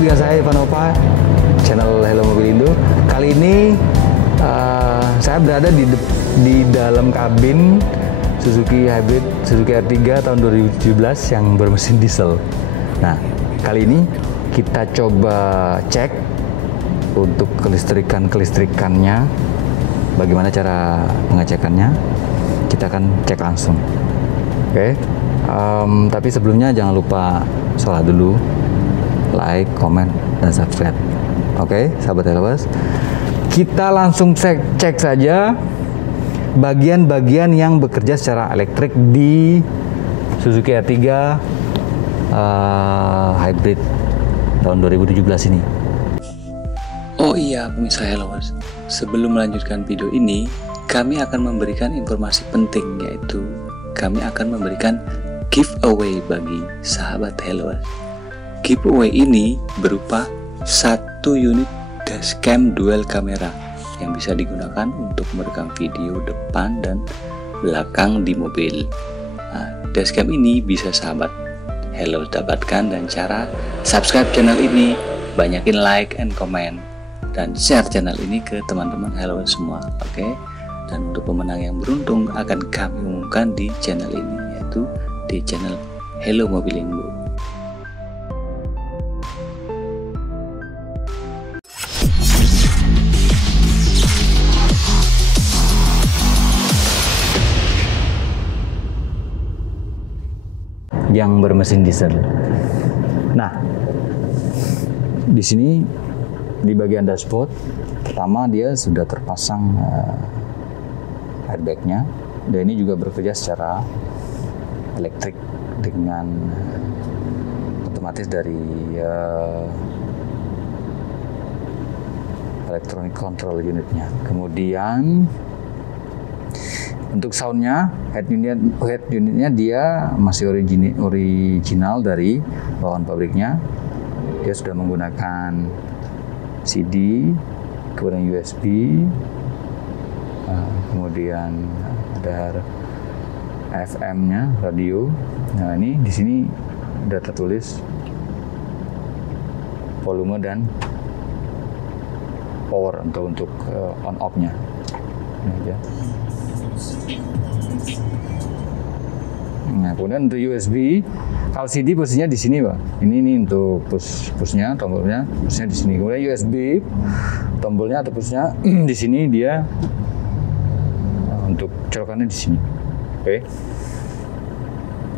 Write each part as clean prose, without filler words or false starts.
lagi dengan saya Ivan Opa, channel Hello Mobilindo. Kali ini saya berada di dalam kabin Suzuki Hybrid Suzuki R3 tahun 2017 yang bermesin diesel. Nah, kali ini kita coba cek untuk kelistrikannya, bagaimana cara pengecekannya. Kita akan cek langsung. Oke. Tapi sebelumnya jangan lupa sholat dulu, like, comment, dan subscribe. Oke, sahabat Helloers, kita langsung cek saja bagian-bagian yang bekerja secara elektrik di Suzuki R3 Hybrid tahun 2017 ini. Oh iya, pemirsa Helloers, sebelum melanjutkan video ini, kami akan memberikan informasi penting, yaitu kami akan memberikan giveaway bagi sahabat Helloers. Giveaway ini berupa 1 unit dashcam dual kamera yang bisa digunakan untuk merekam video depan dan belakang di mobil. Nah, dashcam ini bisa sahabat Helloers dapatkan, dan cara subscribe channel ini, banyakin like and comment, dan share channel ini ke teman-teman Helloers semua. Oke. Dan untuk pemenang yang beruntung akan kami umumkan di channel ini, yaitu di channel Hello Mobilindo. Yang bermesin diesel. Nah, di sini di bagian dashboard pertama dia sudah terpasang airbagnya, dan ini juga bekerja secara elektrik dengan otomatis dari electronic control unitnya. Kemudian untuk soundnya, head unitnya dia masih original dari bawaan pabriknya. Dia sudah menggunakan CD, kemudian USB, kemudian ada FM-nya, radio. Nah, ini di sini udah tertulis volume dan power untuk on off-nya. Ini aja. Nah, kemudian untuk USB, kalau CD posisinya di sini, Pak. Ini untuk pushnya, tombolnya, pushnya di sini. Kemudian USB, tombolnya atau pushnya di sini, dia untuk colokannya di sini. Oke.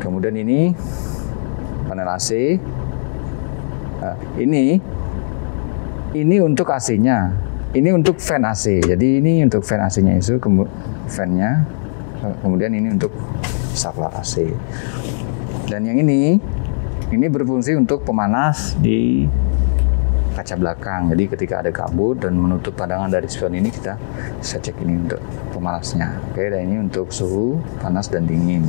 Kemudian ini panel AC. Nah, ini untuk AC-nya. Ini untuk fan AC. Jadi ini untuk fan AC-nya itu, fan-nya. Kemudian ini untuk saklar AC. Dan yang ini berfungsi untuk pemanas di kaca belakang. Jadi ketika ada kabut dan menutup pandangan dari spion ini, kita bisa cek ini untuk pemanasnya. Oke, dan ini untuk suhu panas dan dingin.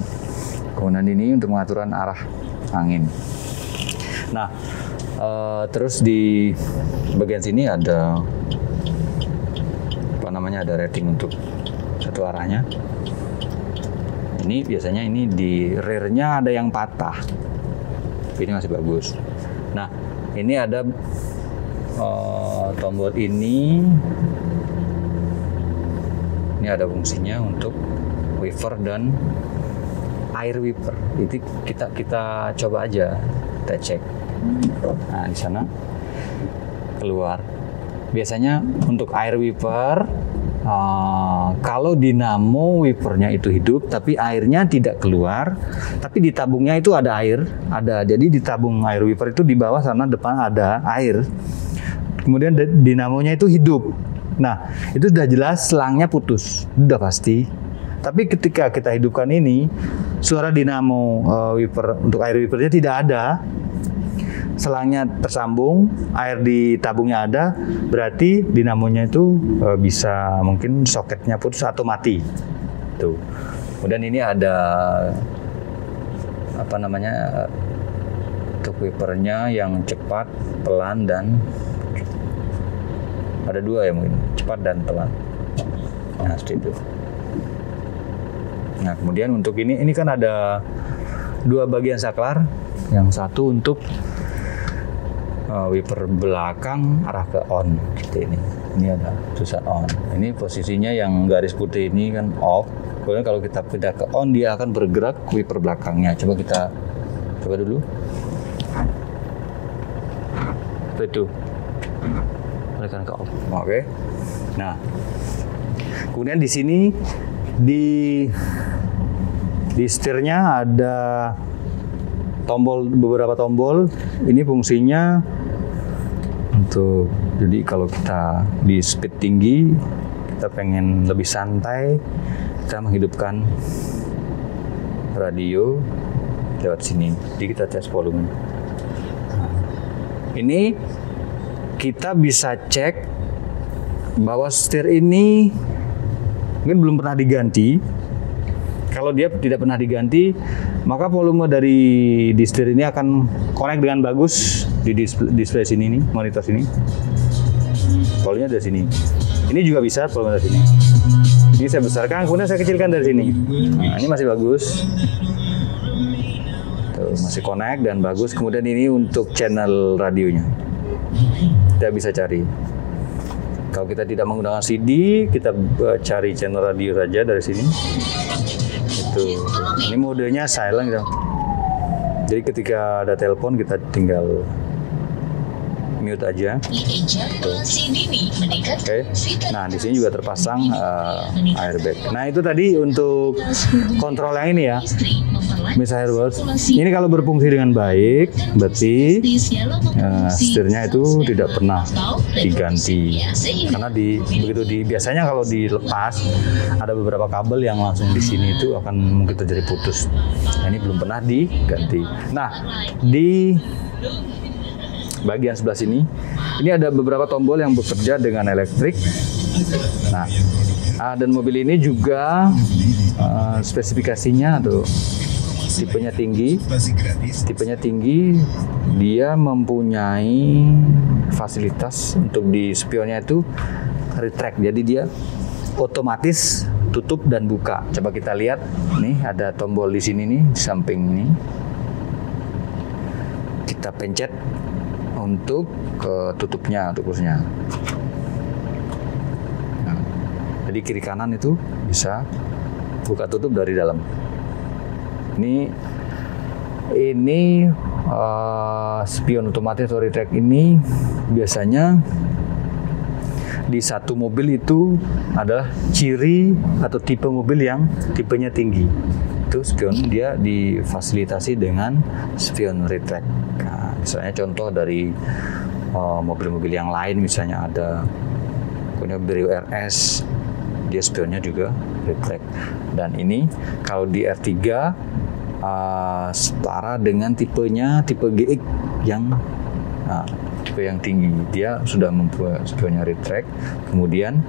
Kemudian ini untuk pengaturan arah angin. Nah, terus di bagian sini ada ada rating untuk satu arahnya. Ini biasanya ini di rear-nya ada yang patah. Ini masih bagus. Nah, ini ada tombol ini ada fungsinya untuk wiper dan air wiper. Itu kita coba aja, kita cek. Nah, di sana keluar. Biasanya untuk air wiper, kalau dinamo wipernya itu hidup, tapi airnya tidak keluar, tapi di tabungnya itu ada air, jadi di tabung air wiper itu di bawah sana depan ada air. Kemudian dinamonya itu hidup. Nah, itu sudah jelas selangnya putus, sudah pasti. Tapi ketika kita hidupkan ini, suara dinamo wiper untuk air wipernya tidak ada. Selangnya tersambung, air di tabungnya ada, berarti dinamonya itu bisa mungkin soketnya putus atau mati. Tuh. Kemudian ini ada untuk wipernya yang cepat, pelan, dan ada dua ya, mungkin cepat dan pelan. Nah, seperti itu. Nah, kemudian untuk ini kan ada dua bagian saklar, yang satu untuk wiper belakang arah ke on seperti ini. Ini ada tulisan on. Ini posisinya yang garis putih ini kan off. Kemudian kalau kita pindah ke on, dia akan bergerak wiper belakangnya. Coba kita coba dulu. Itu tekan ke off. Oke. Nah, kemudian di sini di setirnya ada beberapa tombol. Ini fungsinya untuk, jadi kalau kita di speed tinggi, kita pengen lebih santai, kita menghidupkan radio lewat sini. Jadi kita tes volume. Nah, ini kita bisa cek bahwa setir ini mungkin belum pernah diganti. Kalau dia tidak pernah diganti, maka volume dari di setir ini akan connect dengan bagus di display sini nih, monitor sini. Volumenya dari sini. Ini juga bisa volume dari sini. Ini saya besarkan, kemudian saya kecilkan dari sini. Nah, ini masih bagus. Tuh, masih connect dan bagus. Kemudian ini untuk channel radionya. Kita bisa cari. Kalau kita tidak menggunakan CD, kita cari channel radio saja dari sini. Itu. Ini modenya silent gitu. Jadi ketika ada telepon kita tinggal mute aja. Oke. Nah, di sini juga terpasang airbag. Nah, itu tadi untuk kontrol yang ini ya. Miss Airwords. Ini kalau berfungsi dengan baik, berarti setirnya itu tidak pernah diganti. Karena biasanya kalau dilepas ada beberapa kabel yang langsung di sini itu akan mungkin terjadi putus. Nah, ini belum pernah diganti. Nah, di bagian sebelah sini, ini ada beberapa tombol yang bekerja dengan elektrik. Nah, dan mobil ini juga spesifikasinya tuh tipenya tinggi, dia mempunyai fasilitas untuk di spionnya itu retract, jadi dia otomatis tutup dan buka. Coba kita lihat, nih ada tombol di sini nih, di samping ini. Kita pencet untuk tutupnya, untuk kursinya. Nah, jadi kiri kanan itu bisa buka tutup dari dalam. Ini spion otomatis atau retract ini biasanya di satu mobil itu adalah ciri atau tipe mobil yang tipenya tinggi. Itu spion dia difasilitasi dengan spion retract. Nah, misalnya contoh dari mobil-mobil yang lain, misalnya ada punya Brio RS, dia spionnya juga retract. Dan ini kalau di R3 setara dengan tipe GX yang tipe yang tinggi, dia sudah mempunyai spionnya retract, kemudian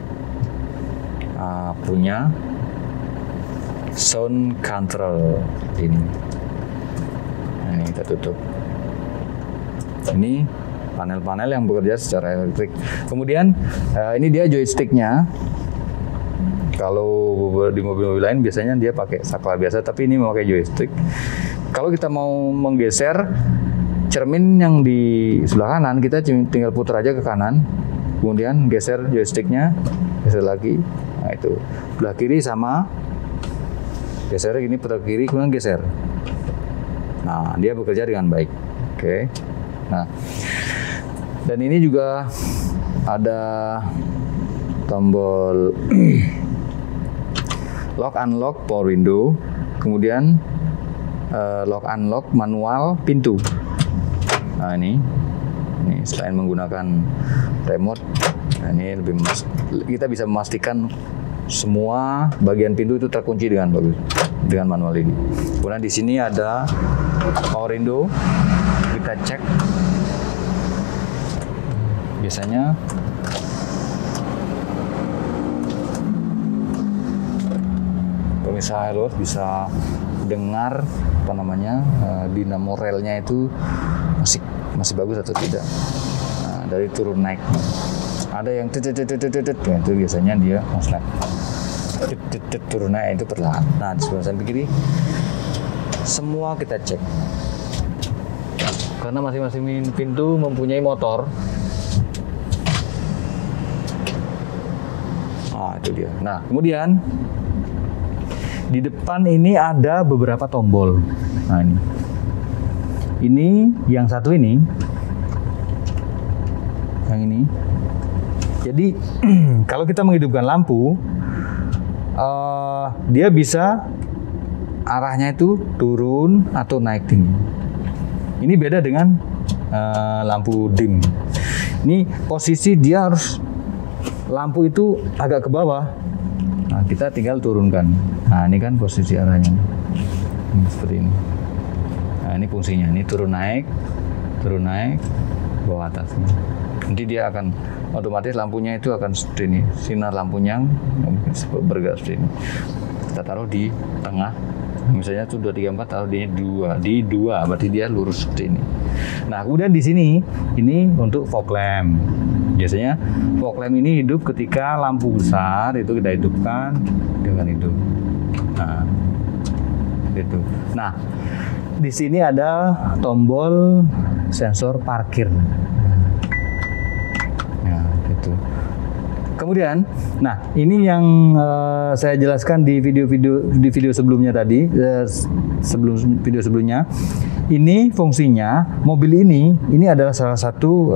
punya sound control ini. Nah, ini kita tutup. Ini panel-panel yang bekerja secara elektrik. Kemudian ini dia joysticknya. Kalau di mobil-mobil lain biasanya dia pakai saklar biasa, tapi ini memakai joystick. Kalau kita mau menggeser cermin yang di sebelah kanan, kita tinggal putar aja ke kanan, kemudian geser joysticknya, geser lagi. Nah, itu sebelah kiri sama, geser gini, putar ke kiri, kemudian geser. Nah, dia bekerja dengan baik. Oke. Nah, dan ini juga ada tombol lock unlock power window, kemudian lock unlock manual pintu. Nah, ini selain menggunakan remote, nah ini kita bisa memastikan semua bagian pintu itu terkunci dengan bagus dengan manual ini. Kemudian di sini ada power window, kita cek. Biasanya pemirsa Hellos bisa dengar dinamo relnya itu masih bagus atau tidak. Nah, dari turun naik ada yang itu biasanya dia konslet turun naik itu perlahan. Nah, di sebelah samping kiri semua kita cek. karena masing-masing pintu mempunyai motor. Nah, itu dia. Nah, kemudian di depan ini ada beberapa tombol. Nah, ini yang satu ini, yang ini. Jadi kalau kita menghidupkan lampu, dia bisa arahnya itu turun atau naik tinggi. Ini beda dengan lampu dim. Ini posisi dia harus lampu itu agak ke bawah. Nah, kita tinggal turunkan. Nah, ini kan posisi arahnya. Ini seperti ini. Nah, ini fungsinya. Ini turun naik, bawah atas. Nanti dia akan otomatis lampunya itu akan seperti ini. Sinar lampunya bergerak seperti ini. Kita taruh di tengah. Misalnya itu 2, 3, 4, taruh di 2, berarti dia lurus seperti ini. Nah, kemudian di sini ini untuk fog lamp. Biasanya fog lamp ini hidup ketika lampu besar itu kita hidupkan, dia akan hidup. Nah, itu. Nah, di sini ada tombol sensor parkir. Nah, gitu. Kemudian, nah ini yang saya jelaskan di video sebelumnya tadi, sebelum video sebelumnya. Ini fungsinya mobil ini adalah salah satu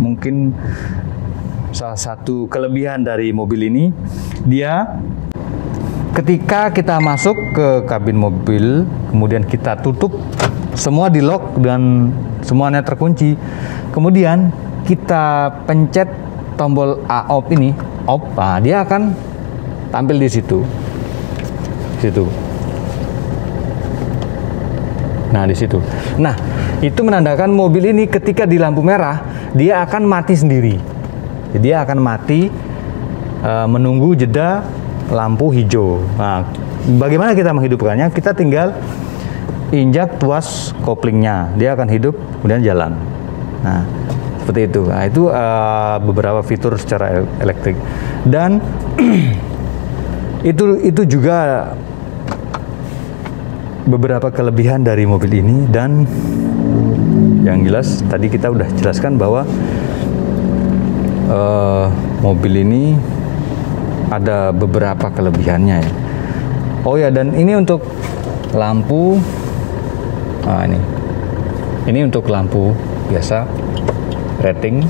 mungkin salah satu kelebihan dari mobil ini. Dia ketika kita masuk ke kabin mobil, kemudian kita tutup, semua di lock dan semuanya terkunci. Kemudian kita pencet tombol off ini, off, nah, dia akan tampil di situ. Nah, di situ. Nah, itu menandakan mobil ini ketika di lampu merah, dia akan mati sendiri. Jadi dia akan mati menunggu jeda lampu hijau. Nah, bagaimana kita menghidupkannya? Kita tinggal injak tuas koplingnya, dia akan hidup, kemudian jalan. Nah, seperti itu. Nah, itu beberapa fitur secara elektrik. Dan itu juga beberapa kelebihan dari mobil ini. Dan yang jelas tadi kita udah jelaskan bahwa mobil ini ada beberapa kelebihannya ya. Oh ya, dan ini untuk lampu. Nah, ini untuk lampu biasa rating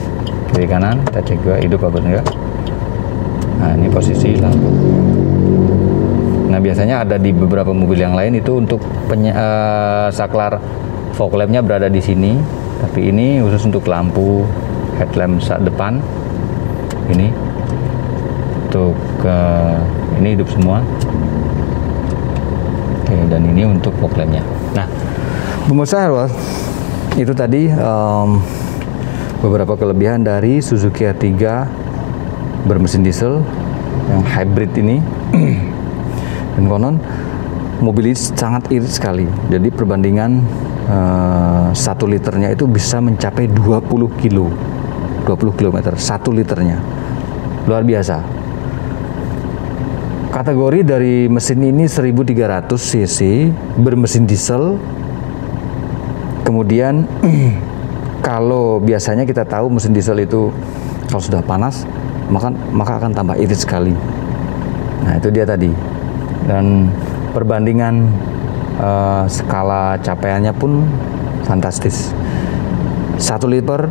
kiri kanan, kita cek juga hidup apa enggak. Nah, ini posisi lampu. Nah, biasanya ada di beberapa mobil yang lain itu untuk saklar fog lampnya berada di sini, tapi ini khusus untuk lampu headlamp depan. Ini untuk ini hidup semua. Oke, dan ini untuk fog lampnya. Nah, pemirsa, itu tadi beberapa kelebihan dari Suzuki R3 bermesin diesel yang hybrid ini. Dan konon mobil ini sangat irit sekali. Jadi perbandingan 1 liternya itu bisa mencapai 20 km 1 liternya. Luar biasa. Kategori dari mesin ini 1300 cc bermesin diesel. Kemudian kalau biasanya kita tahu mesin diesel itu kalau sudah panas maka akan tambah irit sekali. Nah, itu dia tadi. Dan perbandingan skala capaiannya pun fantastis. 1 liter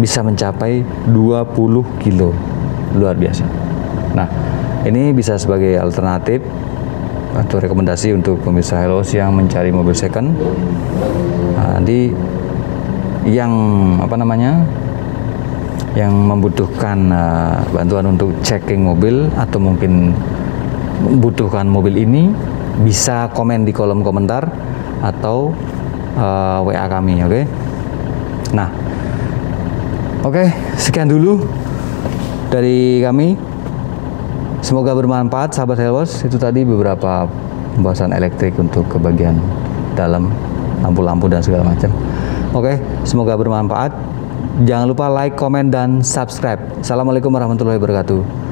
bisa mencapai 20 kilo. Luar biasa. Nah, ini bisa sebagai alternatif atau rekomendasi untuk pemirsa Hellos yang mencari mobil second. Nah, nanti yang yang membutuhkan bantuan untuk checking mobil atau mungkin membutuhkan mobil ini, bisa komen di kolom komentar atau WA kami, oke? Nah, oke, sekian dulu dari kami. Semoga bermanfaat, sahabat Hellos. Itu tadi beberapa pembahasan elektrik untuk ke bagian dalam, lampu-lampu dan segala macam. Oke, semoga bermanfaat. Jangan lupa like, komen, dan subscribe. Assalamualaikum warahmatullahi wabarakatuh.